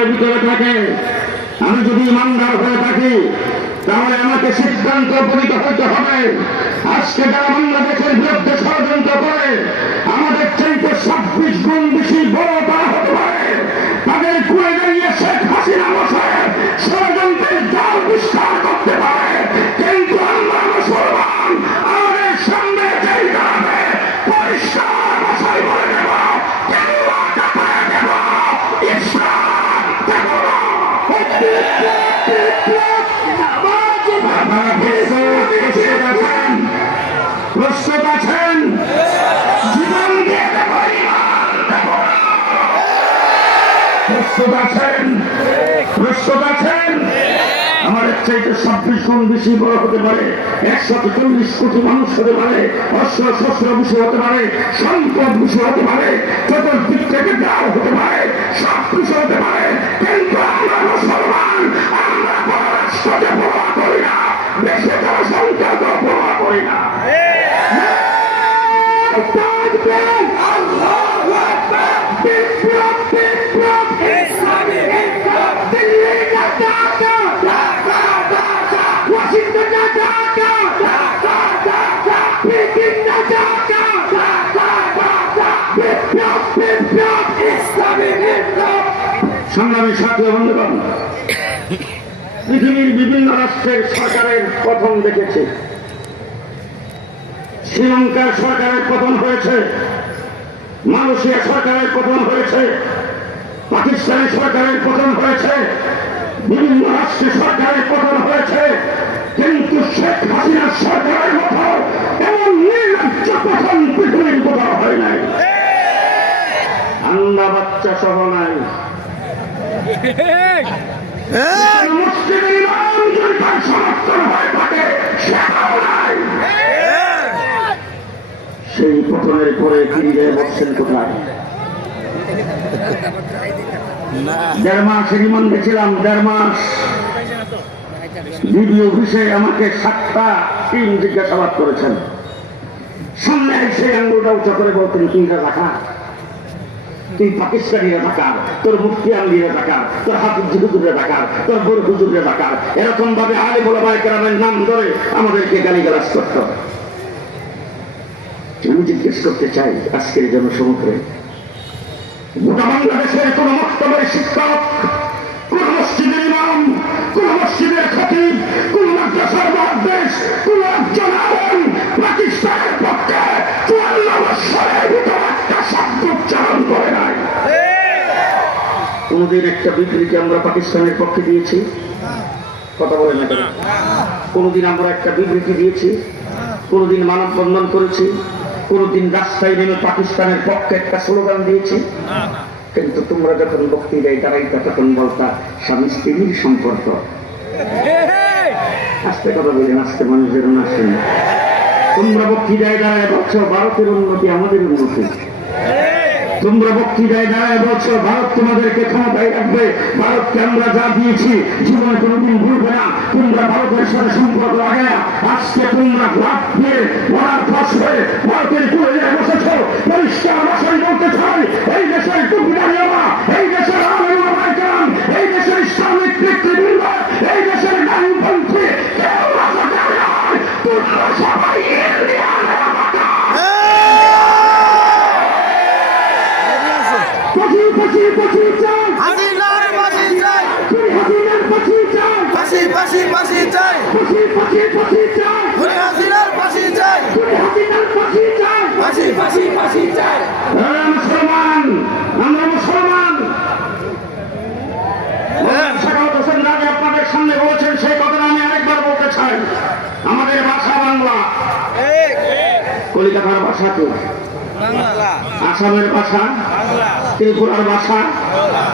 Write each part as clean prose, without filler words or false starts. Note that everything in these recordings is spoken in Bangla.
আমার ভিতরে থাকে, আমি যদি ইমানদার হয়ে থাকি, তাহলে আমাকে সিদ্ধান্ত উপনীত হতে হবে। আজকে যারা বাংলাদেশের বিরুদ্ধে ষড়যন্ত্র করে, আমাদের চাইতে 26 গুণ বেশি বড় তারা হতে পারে, তাদের কুড়ে দাঁড়িয়ে শেখ হাসিনা বসে ষড়যন্ত্রের জাল বিস্তার করতে পারে। কিন্তু আমরা মুসলমান, আমাদের সামনে যেই দাঁড়াবে পরিষ্কার ভাষায় বলে দেব, কেল্লা কাটায় দেব, ইসলাম দেব না। প্রস্তুত আছেন? জীবন দিয়ে দেব, ইমান দেব না। প্রস্তুত আছেন? প্রস্তুত আছেন? আমাদের চাইতে 26 গুণ বেশি বড় হতে পারে, 140 কোটি মানুষ হতে পারে, অস্ত্র শস্ত্র বেশি হতে পারে, সম্পদ বেশি হতে পারে, চতুর্দিক থেকে দেওয়া হতে পারে, সব কিছু হতে পারে। কিন্তু আমরা মুসলমান, আমরা পররাষ্ট্রকে প্রভাব করি না, দেশে জনসংখ্যাকে প্রভাব করি না। সংগ্রামী সাথী ও বন্ধুগণ, পৃথিবীর বিভিন্ন রাষ্ট্রের সরকারের পতন দেখেছে। শ্রীলঙ্কার সরকারের পতন হয়েছে, মালয়েশিয়া সরকারের পতন হয়েছে, পাকিস্তানের সরকারের পতন হয়েছে, বিভিন্ন রাষ্ট্রের সরকারের পতন হয়েছে। কিন্তু শেখ হাসিনার সরকারের মতো এমন নির্লজ্জ পতন পৃথিবীর কোথাও হয় নাই। আন্দা বাচ্চা সহ নাই। মুসলিমের ইমাম যদি তার সমর্থন হয়ে থাকে, সেটাও নাই। সেই পতনের পরে ফিরে বসছেন কোথায়? 1.5 মাসের রিমান্ডে ছিলাম, 1.5 মাস। ভিডিও অফিসে আমাকে 7টা টিম জিজ্ঞাসাবাদ করেছেন। সামনে এসে আঙ্গুলটা উঁচা করে বলতেন, তুই রাজাকার, তুই পাকিস্তানি রাজাকার, তোর মুফতি আলী রাজাকার, তোর হাফিজ হুজুর রাজাকার, তোর বড় হুজুর রাজাকার। এরকম ভাবে আলিম ওলামায়ে কেরামের নাম ধরে আমাদেরকে গালিগালাজ করত। আমি জিজ্ঞেস করতে চাই, আজকের জনসমুদ্রে গোটা বাংলাদেশের কোন মক্তবের শিক্ষক, কোন মসজিদের ইমাম, কোন মসজিদের খতিব, কোন মাদ্রাসার মুহাদ্দিস, কোন একজন আলেম পাকিস্তানের পক্ষে 54 বছরের ভিতরে একটা শব্দ উচ্চারণ করে নাই। কোনদিন একটা বিবৃতি আমরা পাকিস্তানের পক্ষে দিয়েছি? কথা বলেন না কেন? কোনদিন আমরা একটা বিবৃতি দিয়েছি? কোনদিন মানববন্ধন করেছি? কোনদিন রাস্তায় নেমে পাকিস্তানের পক্ষে একটা স্লোগান দিয়েছি? কিন্তু তোমরা যখন বক্তৃতায় দাঁড়াইতা তখন বলতা স্বামী স্ত্রীর সম্পর্ক। আস্তে কথা বলেন, আস্তে মানুষের আসেন। তোমরা বক্তৃতায় দাঁড়ায় বলছো ভারতের উন্নতি আমাদের উন্নতি। তোমরা বক্তৃতায় দাঁড়ায় বলছো ভারত তোমাদেরকে ক্ষমতায় রাখবে, ভারতকে আমরা যা দিয়েছি জীবনে কোনোদিন ভুলবে না। তোমরা ভারতের সাথে সম্পর্ক লাগায় আজকে তোমরা লাভ দিয়ে ওনার ফস হয়ে ভারতের কুড়ে বসেছ। পরিষ্কার ভাষায় বলতে চাই, এই দেশের টুপিদারিয়ামা, এই দেশের আলেমায়ে কেরাম, এই দেশের ইসলামিক নেতৃবৃন্দ, এই দেশের ডানপন্থী কেউ রাজাকার নয়। তোমরা সবাই মুসলমান, আমরা মুসলমান। আপনাদের সামনে বলছেন সেই কথাটা আমি আরেকবার বলতে চাই। আমাদের ভাষা বাংলা, কলিকাতার ভাষা তো, আসামের ভাষা, ত্রিপুরার ভাষা।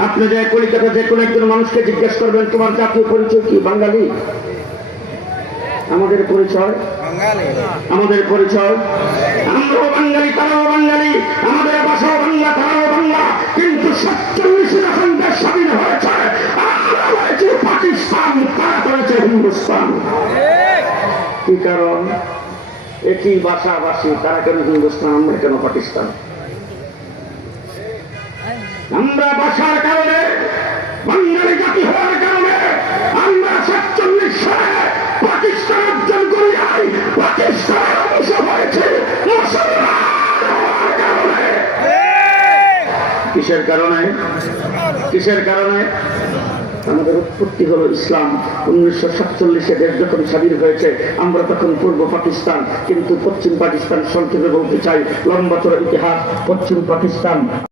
আপনি যে কলিকাতা যে কোনো একজন মানুষকে জিজ্ঞেস করবেন তোমার জাতীয় পরিচয় কি? বাঙালি। আমাদের পরিচয়, আমাদের পরিচয় আমরাও বাঙালি, তারাও বাঙালি, আমাদের ভাষাও বাংলা, তারাও বাংলা। কিন্তু 47 যখন দেশ স্বাধীন হয়েছে, আমরা হয়েছে পাকিস্তান, তারা করেছে হিন্দুস্তান। কি কারণ? একই ভাষাভাষী, তারা কেন হিন্দুস্তান, আমরা কেন পাকিস্তান? আমরা ভাষার কারণে কিসের কারণে? কিসের কারণে? আমাদের উৎপত্তি হলো ইসলাম। 1947 দেশ যখন স্বাধীন হয়েছে, আমরা তখন পূর্ব পাকিস্তান, কিন্তু পশ্চিম পাকিস্তান সংক্ষেপে বলতে চাই, লম্বা চড়া ইতিহাস। পশ্চিম পাকিস্তান